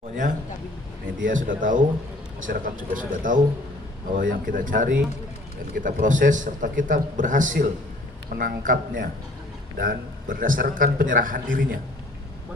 Semuanya, media sudah tahu, masyarakat juga sudah tahu bahwa yang kita cari dan kita proses serta kita berhasil menangkapnya dan berdasarkan penyerahan dirinya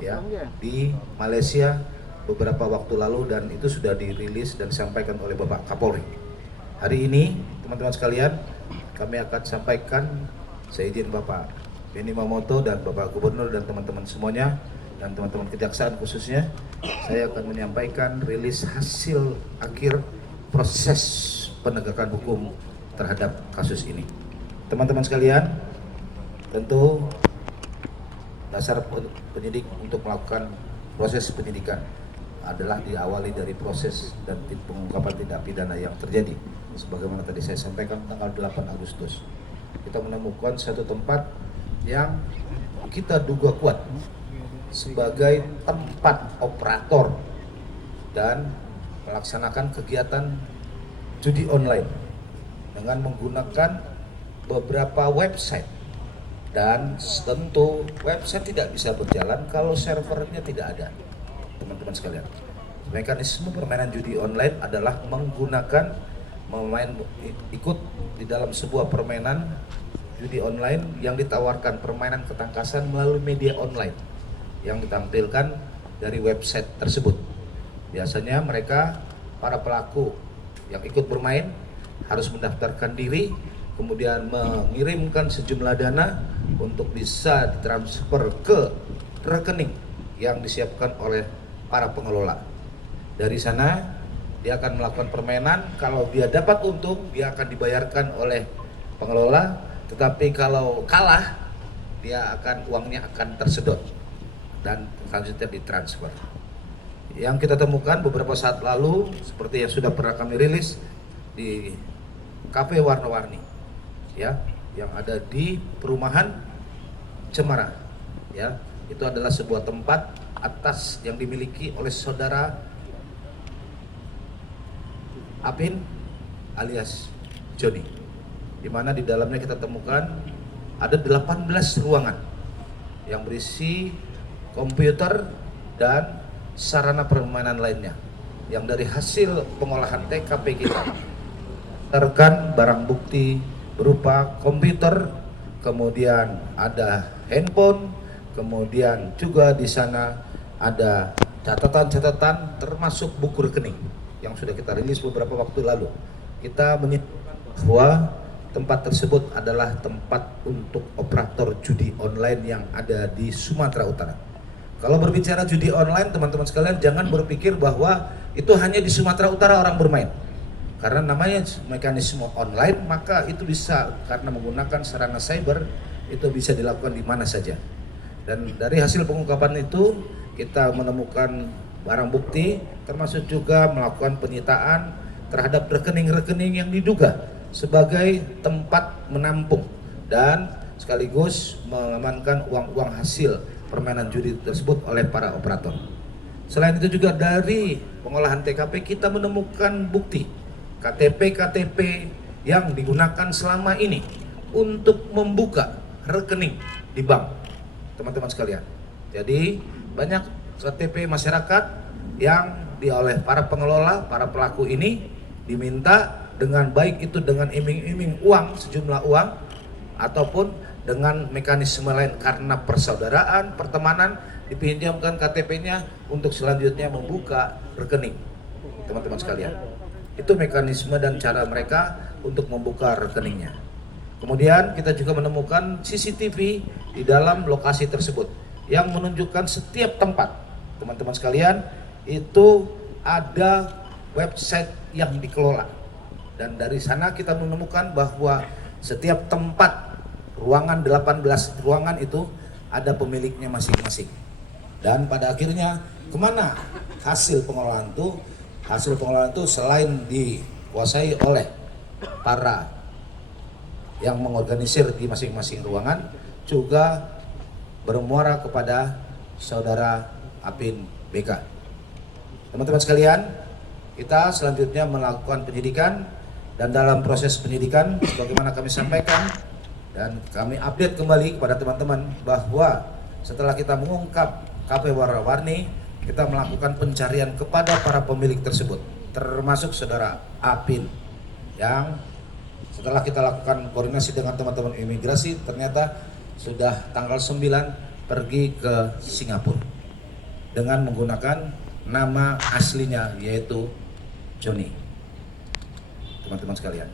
ya di Malaysia beberapa waktu lalu, dan itu sudah dirilis dan disampaikan oleh Bapak Kapolri. Hari ini teman-teman sekalian, kami akan sampaikan seizin Bapak Benny Mamoto dan Bapak Gubernur dan teman-teman semuanya dan teman-teman kejaksaan khususnya, saya akan menyampaikan rilis hasil akhir proses penegakan hukum terhadap kasus ini. Teman-teman sekalian, tentu dasar penyidik untuk melakukan proses penyidikan adalah diawali dari proses dan pengungkapan tindak pidana yang terjadi. Sebagaimana tadi saya sampaikan, tanggal 8 Agustus kita menemukan satu tempat yang kita duga kuat sebagai tempat operator dan melaksanakan kegiatan judi online dengan menggunakan beberapa website, dan tentu website tidak bisa berjalan kalau servernya tidak ada. Teman-teman sekalian, mekanisme permainan judi online adalah menggunakan ikut di dalam sebuah permainan judi online yang ditawarkan permainan ketangkasan melalui media online yang ditampilkan dari website tersebut. Biasanya mereka, para pelaku yang ikut bermain, harus mendaftarkan diri, kemudian mengirimkan sejumlah dana untuk bisa ditransfer ke rekening yang disiapkan oleh para pengelola. Dari sana dia akan melakukan permainan. Kalau dia dapat untung, dia akan dibayarkan oleh pengelola, tetapi kalau kalah, uangnya akan tersedot dan selanjutnya ditransfer. Yang kita temukan beberapa saat lalu, seperti yang sudah pernah kami rilis di Kafe Warna-Warni, ya, yang ada di perumahan Cemara, ya, itu adalah sebuah tempat atas yang dimiliki oleh saudara Apin alias Joni, di mana di dalamnya kita temukan ada 18 ruangan yang berisi komputer dan sarana permainan lainnya, yang dari hasil pengolahan TKP kita terkan barang bukti berupa komputer, kemudian ada handphone, kemudian juga di sana ada catatan-catatan termasuk buku rekening yang sudah kita rilis beberapa waktu lalu. Kita menyimpulkan bahwa tempat tersebut adalah tempat untuk operator judi online yang ada di Sumatera Utara. Kalau berbicara judi online, teman-teman sekalian, jangan berpikir bahwa itu hanya di Sumatera Utara orang bermain. Karena namanya mekanisme online, maka itu bisa, karena menggunakan sarana cyber, itu bisa dilakukan di mana saja. Dan dari hasil pengungkapan itu, kita menemukan barang bukti, termasuk juga melakukan penyitaan terhadap rekening-rekening yang diduga sebagai tempat menampung dan sekaligus mengamankan uang-uang hasil permainan judi tersebut oleh para operator. Selain itu juga dari pengolahan TKP kita menemukan bukti KTP-KTP yang digunakan selama ini untuk membuka rekening di bank, teman-teman sekalian. Jadi banyak KTP masyarakat yang oleh para pengelola, para pelaku ini diminta dengan baik itu dengan iming-iming uang, sejumlah uang, ataupun dengan mekanisme lain karena persaudaraan, pertemanan, dipinjamkan KTP-nya untuk selanjutnya membuka rekening. Teman-teman sekalian, itu mekanisme dan cara mereka untuk membuka rekeningnya. Kemudian kita juga menemukan CCTV di dalam lokasi tersebut yang menunjukkan setiap tempat, teman-teman sekalian, itu ada website yang dikelola. Dan dari sana kita menemukan bahwa setiap tempat ruangan 18 ruangan itu ada pemiliknya masing-masing. Dan pada akhirnya kemana hasil pengelolaan itu? Hasil pengelolaan itu selain dikuasai oleh para yang mengorganisir di masing-masing ruangan, juga bermuara kepada saudara Apin BK. Teman-teman sekalian, kita selanjutnya melakukan penyidikan, dan dalam proses penyidikan sebagaimana kami sampaikan dan kami update kembali kepada teman-teman bahwa setelah kita mengungkap Kafe Warna-Warni, kita melakukan pencarian kepada para pemilik tersebut, termasuk saudara Apin, yang setelah kita lakukan koordinasi dengan teman-teman imigrasi, ternyata sudah tanggal 9 pergi ke Singapura dengan menggunakan nama aslinya, yaitu Joni, teman-teman sekalian.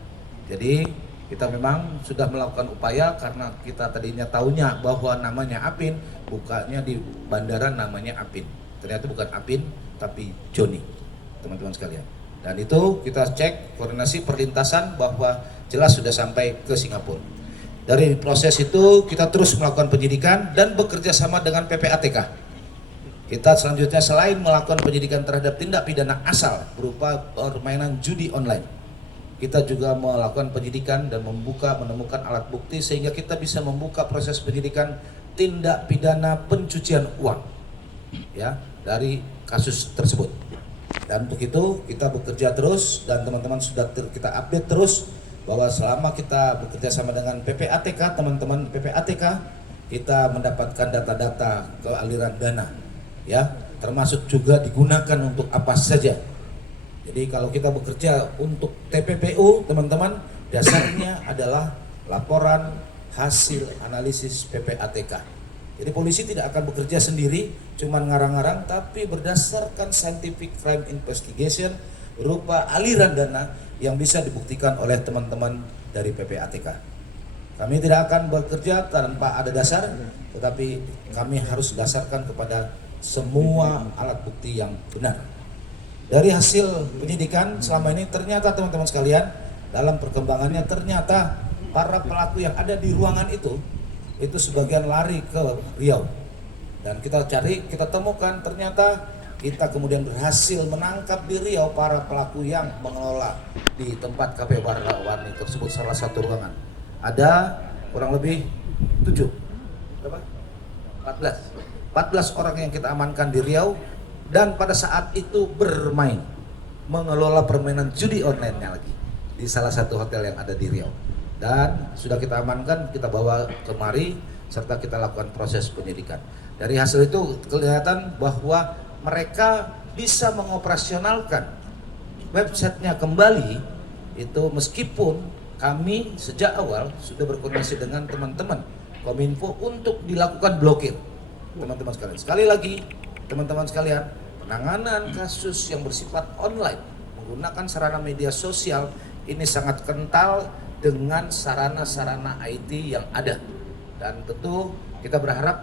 Jadi kita memang sudah melakukan upaya, karena kita tadinya tahunya bahwa namanya Apin, bukanya di bandara namanya Apin. Ternyata bukan Apin, tapi Joni, teman-teman sekalian. Dan itu kita cek koordinasi perlintasan bahwa jelas sudah sampai ke Singapura. Dari proses itu kita terus melakukan penyidikan dan bekerja sama dengan PPATK. Kita selanjutnya selain melakukan penyidikan terhadap tindak pidana asal berupa permainan judi online, kita juga melakukan penyidikan dan menemukan alat bukti sehingga kita bisa membuka proses penyidikan tindak pidana pencucian uang, ya, dari kasus tersebut. Dan untuk itu kita bekerja terus, dan teman-teman sudah kita update terus bahwa selama kita bekerja sama dengan PPATK, teman-teman PPATK, kita mendapatkan data-data kealiran dana, ya, termasuk juga digunakan untuk apa saja. Jadi kalau kita bekerja untuk TPPU, teman-teman, dasarnya adalah laporan hasil analisis PPATK. Jadi polisi tidak akan bekerja sendiri, cuman ngarang-ngarang, tapi berdasarkan scientific crime investigation berupa aliran dana yang bisa dibuktikan oleh teman-teman dari PPATK. Kami tidak akan bekerja tanpa ada dasar, tetapi kami harus dasarkan kepada semua alat bukti yang benar. Dari hasil penyidikan selama ini ternyata teman-teman sekalian, dalam perkembangannya ternyata para pelaku yang ada di ruangan itu sebagian lari ke Riau. Dan kita cari, kita temukan, ternyata kita kemudian berhasil menangkap di Riau para pelaku yang mengelola di tempat kafe warna-warni tersebut, salah satu ruangan. Ada kurang lebih 14 orang yang kita amankan di Riau, dan pada saat itu bermain, mengelola permainan judi online-nya lagi di salah satu hotel yang ada di Riau. Dan sudah kita amankan, kita bawa kemari, serta kita lakukan proses penyidikan. Dari hasil itu kelihatan bahwa mereka bisa mengoperasionalkan websitenya kembali, itu meskipun kami sejak awal sudah berkoordinasi dengan teman-teman Kominfo untuk dilakukan blokir. Teman-teman sekalian, sekali lagi teman-teman sekalian, penanganan kasus yang bersifat online menggunakan sarana media sosial ini sangat kental dengan sarana-sarana IT yang ada. Dan tentu kita berharap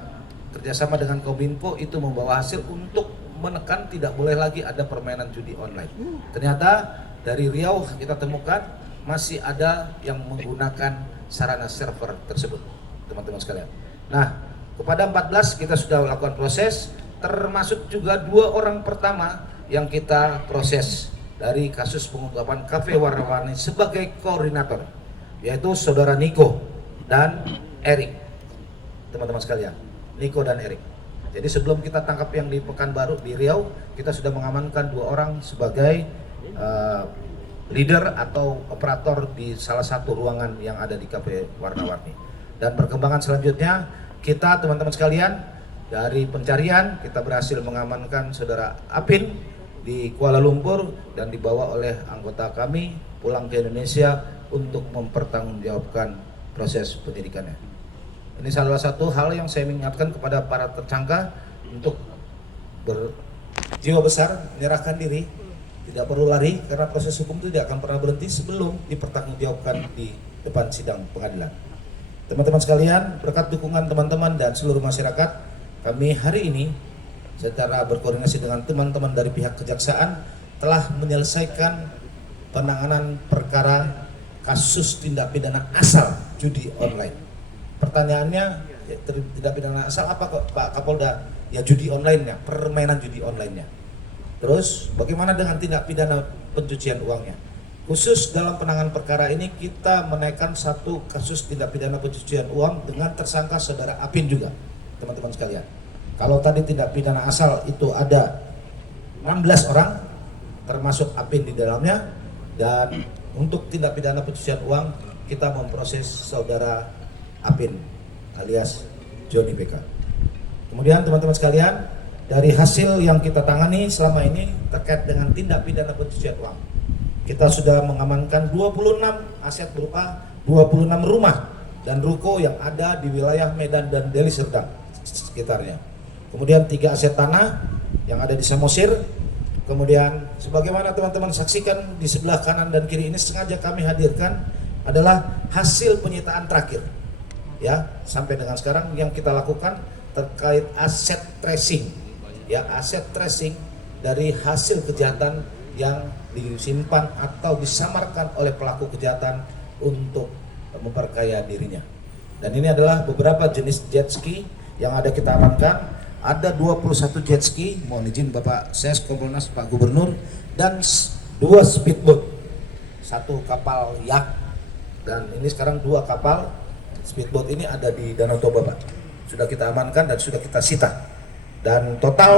kerjasama dengan Kominfo itu membawa hasil untuk menekan tidak boleh lagi ada permainan judi online. Ternyata dari Riau kita temukan masih ada yang menggunakan sarana server tersebut, teman-teman sekalian. Nah, kepada 14 kita sudah melakukan proses, termasuk juga 2 orang pertama yang kita proses dari kasus pengungkapan kafe warna-warni sebagai koordinator, yaitu saudara Niko dan Erik, teman-teman sekalian, Niko dan Erik. Jadi sebelum kita tangkap yang di Pekanbaru di Riau, kita sudah mengamankan 2 orang sebagai leader atau operator di salah satu ruangan yang ada di kafe warna-warni. Dan perkembangan selanjutnya kita, teman-teman sekalian, dari pencarian kita berhasil mengamankan saudara Apin di Kuala Lumpur dan dibawa oleh anggota kami pulang ke Indonesia untuk mempertanggungjawabkan proses penyidikannya. Ini salah satu hal yang saya mengingatkan kepada para tersangka untuk berjiwa besar, menyerahkan diri, tidak perlu lari, karena proses hukum itu tidak akan pernah berhenti sebelum dipertanggungjawabkan di depan sidang pengadilan. Teman-teman sekalian, berkat dukungan teman-teman dan seluruh masyarakat, kami hari ini secara berkoordinasi dengan teman-teman dari pihak kejaksaan telah menyelesaikan penanganan perkara kasus tindak pidana asal judi online. Pertanyaannya, ya, tindak pidana asal apa Pak Kapolda? Ya judi online-nya, permainan judi online-nya. Terus bagaimana dengan tindak pidana pencucian uangnya? Khusus dalam penanganan perkara ini kita menaikkan satu kasus tindak pidana pencucian uang dengan tersangka saudara Apin juga, teman-teman sekalian. Kalau tadi tindak pidana asal itu ada 16 orang, termasuk Apin di dalamnya, dan untuk tindak pidana pencucian uang kita memproses saudara Apin alias Joni BK. Kemudian teman-teman sekalian, dari hasil yang kita tangani selama ini terkait dengan tindak pidana pencucian uang, kita sudah mengamankan 26 aset berupa 26 rumah dan ruko yang ada di wilayah Medan dan Deli Serdang sekitarnya. Kemudian 3 aset tanah yang ada di Samosir. Kemudian sebagaimana teman-teman saksikan di sebelah kanan dan kiri ini sengaja kami hadirkan adalah hasil penyitaan terakhir. Ya, sampai dengan sekarang yang kita lakukan terkait aset tracing. Ya, aset tracing dari hasil kejahatan yang disimpan atau disamarkan oleh pelaku kejahatan untuk memperkaya dirinya. Dan ini adalah beberapa jenis jet ski yang ada kita amankan. Ada 21 jet ski, mohon izin Bapak Ses Kompolnas Pak Gubernur, dan 2 speedboat, 1 kapal yak, dan ini sekarang 2 kapal speedboat ini ada di Danau Toba Pak. Sudah kita amankan dan sudah kita sita. Dan total